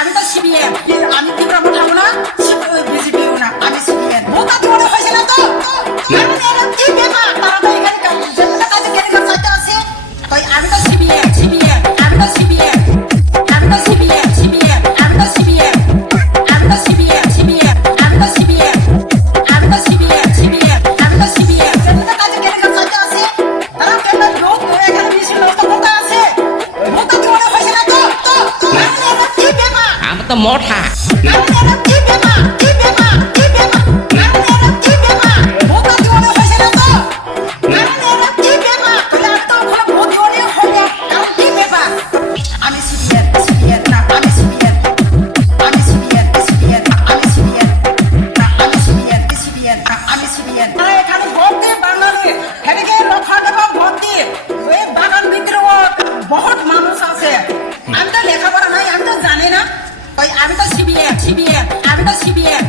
আমি তো সিবিএম, আমি ত্রিপুরা উঠাবো না, বিজেপিও না, আমি সিবিএম। ভোটা জীবনে হয়েছে না তো? আমি এরকম কি ব্যাপার? তারা তো এখানে যেখানে কাজে ক্যারিকার চাইতে আছে। তাই আমি তো সিবিএম, সিবিএম, আমি তো সিবিএম, আমি তো সিবিএম, সিবিএম, আমি তো সিবিএম, আমি তো সিবিএম, সিবিএম, আমি তো সিবিএম, আমি তো সিবিএম, সিবিএম, আমি তো সিবিএম। যেখানে কাজে ক্যারিকার চাইতে আছে, তারা কেন লোক এখানে মিছিল নষ্ট করতে আছে? ভোটা জীবনে হয়েছে না তো? আমি এরকম কি ব্যাপার? আমি তো মোটা আমি এরকম কি ব্যাপার? কি ব্যাপার? কি ব্যাপার? আমি এরকম কি ব্যাপার? ভোটা জীবনে হয়েছে না তো? আমি এরকম কি ব্যাপার? তাহলে আমি তো ওখানে ভোট জীবনে হবে। কারণ কি ব্যাপার? আমি সিবিএম, সিবিএম, না আমি সিবিএম, আমি সিবিএম, সিবিএম, আমি সিবিএম, না আমি সিবিএম, সিবিএম, না আমি সিবিএম। তারা এখানে ভোট দিয়ে বাঙালি হেঁটে লক্ষা দেবা ভোট দিয়ে ওই বাগান ভিতরে বহুত মানুষ আছে। আমি তো লেখাপড়া নাই, আমি তো জানি না। ওই আমি তো সিবিএম, সিবিএম, আমি তো সিবিএম।